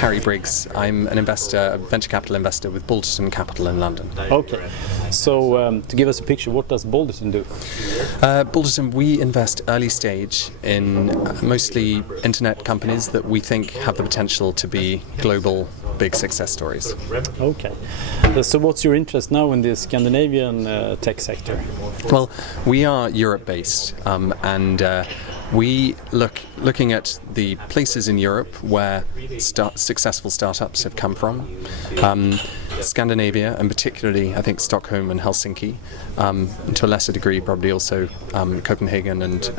Harry Briggs. I'm an investor, a venture capital investor with Balderton Capital in London. Okay, so to give us a picture, what does Balderton do? Balderton, we invest early stage in mostly internet companies that we think have the potential to be global big success stories. Okay, so what's your interest now in the Scandinavian tech sector? Well, we are Europe-based, and we looking at the places in Europe where successful startups have come from. Scandinavia, and particularly I think Stockholm and Helsinki, to a lesser degree probably also Copenhagen and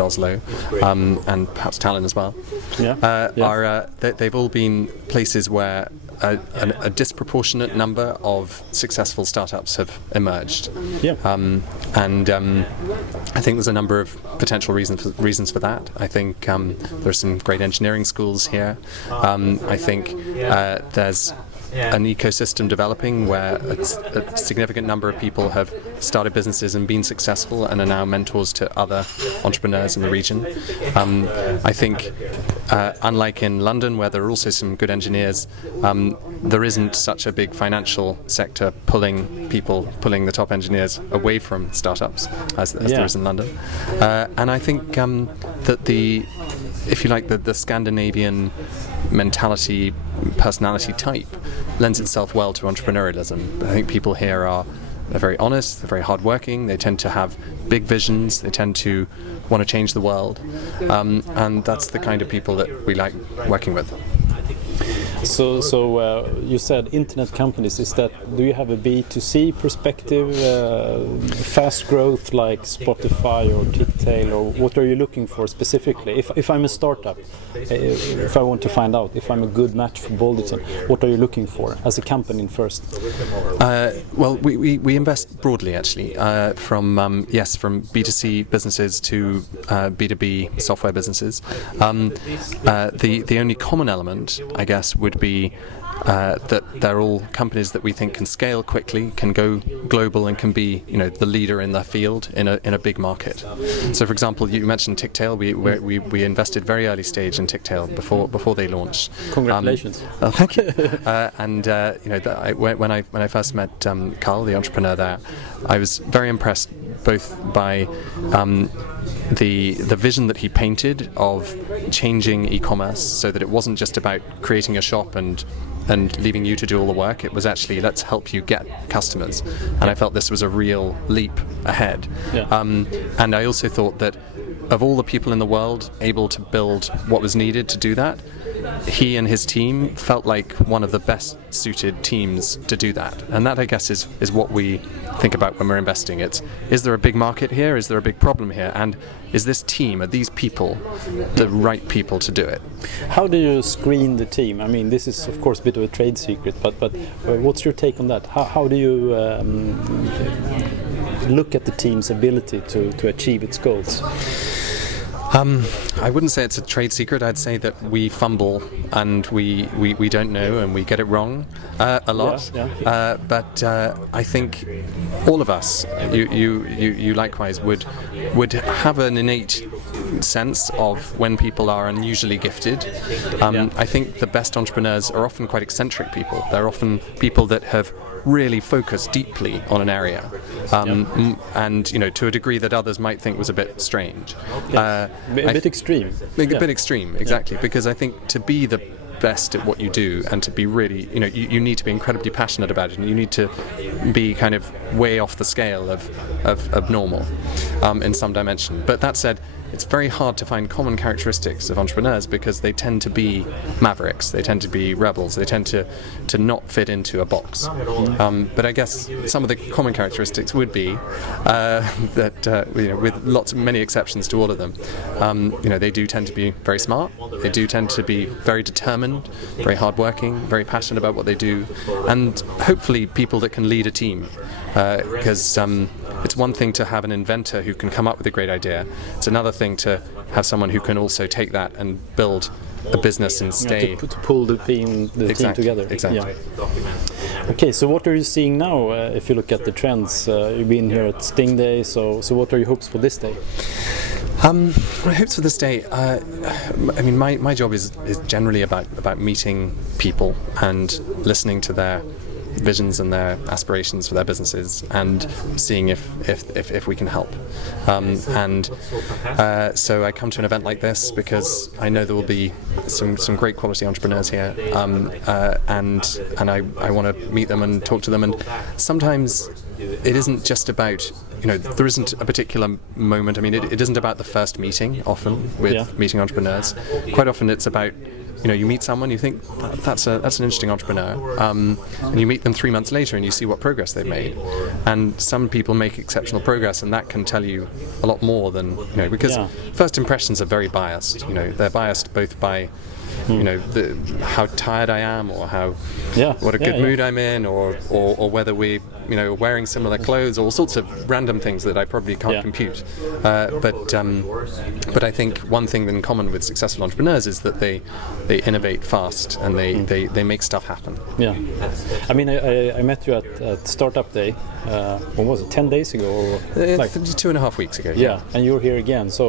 Oslo, and perhaps Tallinn as well. They've all been places where a disproportionate number of successful startups have emerged. I think there's a number of potential reasons for that. I think there are some great engineering schools here. I think there's an ecosystem developing where a significant number of people have started businesses and been successful and are now mentors to other entrepreneurs in the region. I think, unlike in London, where there are also some good engineers, there isn't such a big financial sector pulling the top engineers away from startups as there is in London. And I think that the Scandinavian mentality, personality type lends itself well to entrepreneurialism. I think people here they're very honest, they're very hardworking, they tend to have big visions, they tend to want to change the world, and that's the kind of people that we like working with. So you said internet companies. Do you have a B2C perspective, fast growth like Spotify or TikTok, or what are you looking for specifically? If I'm a startup, if I want to find out if I'm a good match for Balderton, what are you looking for as a company first? Well, we invest broadly actually, from B2C businesses to B2B software businesses. The only common element, I guess, would be that they're all companies that we think can scale quickly, can go global, and can be, the leader in their field in a big market. So, for example, you mentioned TikTok. We invested very early stage in TikTok before they launched. Congratulations! Thank you. When I first met Carl, the entrepreneur there, I was very impressed both by the vision that he painted of changing e-commerce so that it wasn't just about creating a shop and leaving you to do all the work. It was actually, let's help you get customers. And I felt this was a real leap ahead. And I also thought that of all the people in the world able to build what was needed to do that, he and his team felt like one of the best suited teams to do that. And that, I guess, is what we think about when we're investing. Is there a big market here? Is there a big problem here? And is this team, are these people the right people to do it? How do you screen the team? I mean, this is of course a bit of a trade secret, but what's your take on that? How do you look at the team's ability to achieve its goals? I wouldn't say it's a trade secret. I'd say that we fumble and we don't know and we get it wrong a lot. But I think all of us, you likewise, would have an innate sense of when people are unusually gifted. I think the best entrepreneurs are often quite eccentric people. They're often people that have really focused deeply on an area, and to a degree that others might think was a bit strange. A bit extreme. A bit extreme, exactly. Because I think to be the best at what you do and to be really, you need to be incredibly passionate about it, and you need to be kind of way off the scale of normal in some dimension. But that said, it's very hard to find common characteristics of entrepreneurs because they tend to be mavericks, they tend to be rebels, they tend to not fit into a box. But I guess some of the common characteristics would be that with many exceptions to all of them, they do tend to be very smart, they do tend to be very determined, very hardworking, very passionate about what they do, and hopefully people that can lead a team. Because it's one thing to have an inventor who can come up with a great idea. It's another thing to have someone who can also take that and build a business and stay... To pull the team together. Exactly. Yeah. Okay, so what are you seeing now if you look at the trends? You've been here at Sting Day, so what are your hopes for this day? My hopes for this day. I mean, my job is generally about meeting people and listening to their visions and their aspirations for their businesses, and seeing if we can help. So I come to an event like this because I know there will be some great quality entrepreneurs here, and I want to meet them and talk to them. And sometimes it isn't just about, there isn't a particular moment. I mean, it isn't about the first meeting often with meeting entrepreneurs. Quite often it's about, you meet someone, you think that's an interesting entrepreneur, and you meet them 3 months later and you see what progress they've made. And some people make exceptional progress, and that can tell you a lot more than, because first impressions are very biased. They're biased both by how tired I am, or what a good mood I'm in, or whether we wearing similar clothes, all sorts of random things that I probably can't compute. But I think one thing in common with successful entrepreneurs is that they innovate fast, and they make stuff happen. Yeah, I mean, I met you at Startup Day. When was it? 10 days ago? Or 2.5 weeks ago. Yeah, and you're here again. So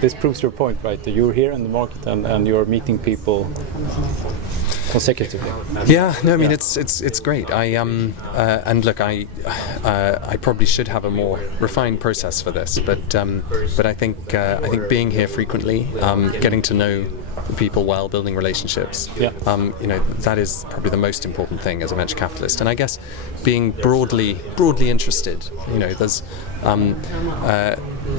this proves your point, right? That you're here in the market and you're meeting people consecutively. Yeah, no, I mean it's great. And look, I probably should have a more refined process for this, but I think being here frequently, getting to know people well, building relationships, that is probably the most important thing as a venture capitalist. And I guess being broadly interested. There's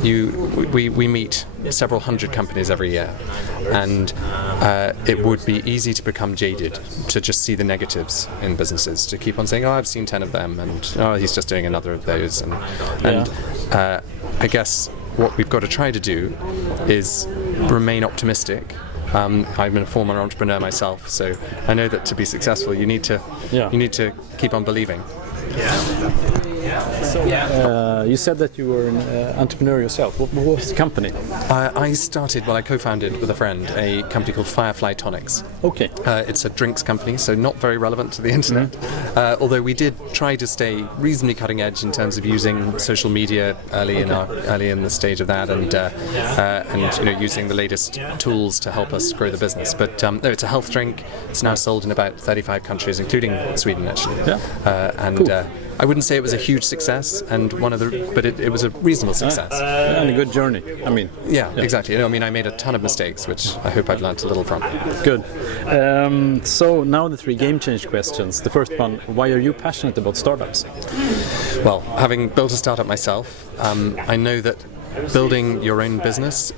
we meet several hundred companies every year, and it would be easy to become jaded, to just see the negatives in businesses, to keep on saying, I've seen 10 of them, and he's just doing another of those, and I guess what we've got to try to do is remain optimistic. I'm a former entrepreneur myself, so I know that to be successful you need to keep on believing. So, you said that you were an entrepreneur yourself. What was the company? I co-founded with a friend a company called Firefly Tonics. Okay. It's a drinks company, so not very relevant to the internet. Although we did try to stay reasonably cutting edge in terms of using social media early in the stage of that, and using the latest tools to help us grow the business. But no, it's a health drink. It's now sold in about 35 countries, including Sweden, actually. Yeah. Cool. I wouldn't say it was a huge success, but it was a reasonable success. And a good journey. I mean. Yeah, exactly. I made a ton of mistakes, which I hope I've learned a little from. Good. So now the 3 game change questions. The first one: why are you passionate about startups? Well, having built a startup myself, I know that building your own business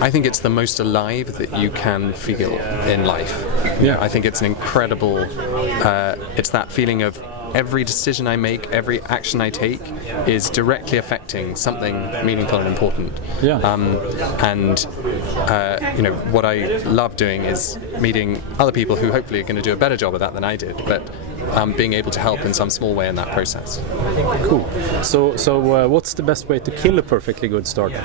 I think it's the most alive that you can feel in life. Yeah. I think it's an incredible, it's that feeling of every decision I make, every action I take is directly affecting something meaningful and important. Yeah. What I love doing is meeting other people who hopefully are going to do a better job of that than I did, but being able to help in some small way in that process. Cool. So what's the best way to kill a perfectly good startup?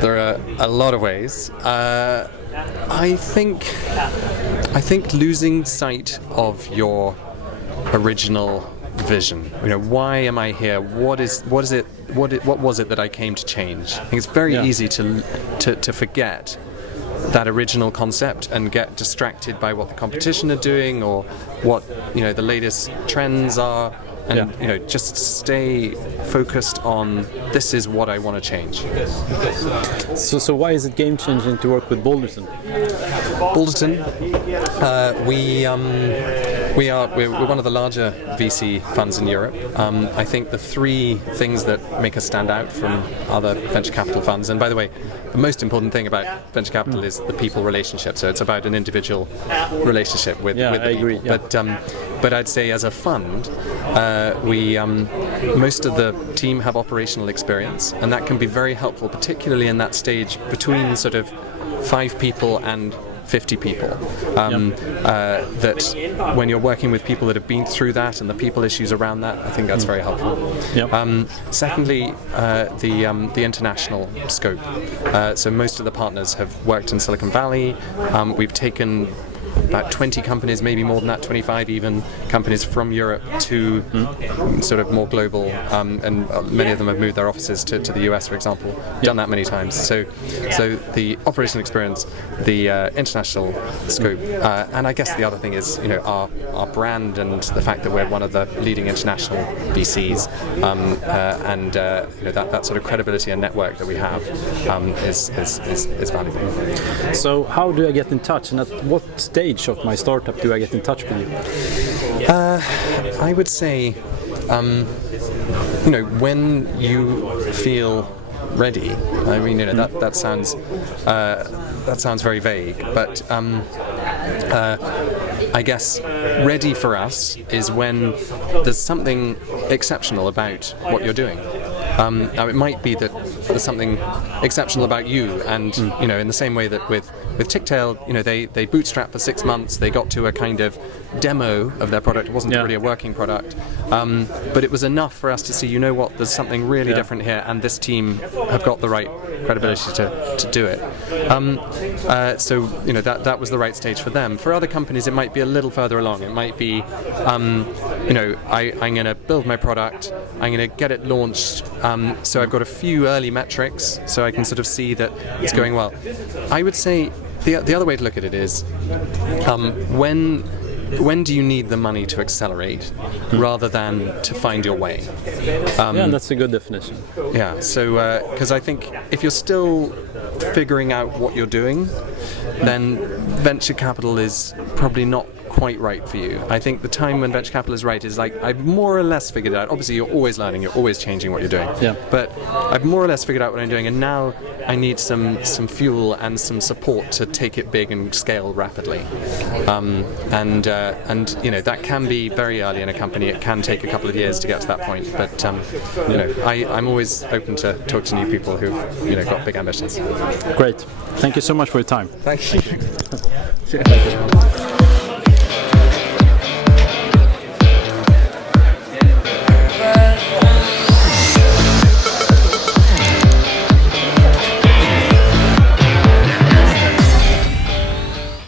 There are a lot of ways. I think losing sight of your original vision. Why am I here? What was it that I came to change? I think it's very easy to forget that original concept and get distracted by what the competition are doing, or what the latest trends are, and just stay focused on this is what I want to change. So why is it game changing to work with Balderton? Balderton, we're one of the larger VC funds in Europe. I think the 3 things that make us stand out from other venture capital funds, and by the way, the most important thing about venture capital is the people relationship. So it's about an individual relationship with the people. Agree, yeah. But I'd say as a fund, most of the team have operational experience, and that can be very helpful, particularly in that stage between sort of 5 people and 50 people. That when you're working with people that have been through that and the people issues around that, I think that's very helpful. Yep. Secondly, the international scope. So most of the partners have worked in Silicon Valley. We've taken about 20 companies, maybe more than that, 25 even, companies from Europe to sort of more global, and many of them have moved their offices to the US, for example. Done that many times. So the operational experience, the international scope, and I guess the other thing is, our brand and the fact that we're one of the leading international VCs, and that sort of credibility and network that we have is valuable. So how do I get in touch, and at what stage of my startup do I get in touch with you? I would say, when you feel ready. I mean, that sounds very vague, but I guess ready for us is when there's something exceptional about what you're doing. Now, it might be that there's something exceptional about you, and in the same way that with Ticktail, they bootstrapped for 6 months. They got to a kind of demo of their product. It wasn't really a working product, but it was enough for us to see, there's something really different here, and this team have got the right credibility to do it. So that was the right stage for them. For other companies, it might be a little further along. It might be, I'm going to build my product. I'm going to get it launched. So I've got a few early metrics, so I can sort of see that it's going well. I would say the other way to look at it is, when do you need the money to accelerate rather than to find your way? That's a good definition. Yeah, so because I think if you're still figuring out what you're doing, then venture capital is probably not quite right for you. I think the time when venture capital is right is like, I've more or less figured it out. Obviously, you're always learning, you're always changing what you're doing. Yeah. But I've more or less figured out what I'm doing, and now I need some fuel and some support to take it big and scale rapidly. And that can be very early in a company. It can take a couple of years to get to that point. But I'm always open to talk to new people who've got big ambitions. Great. Thank you so much for your time. Thank you.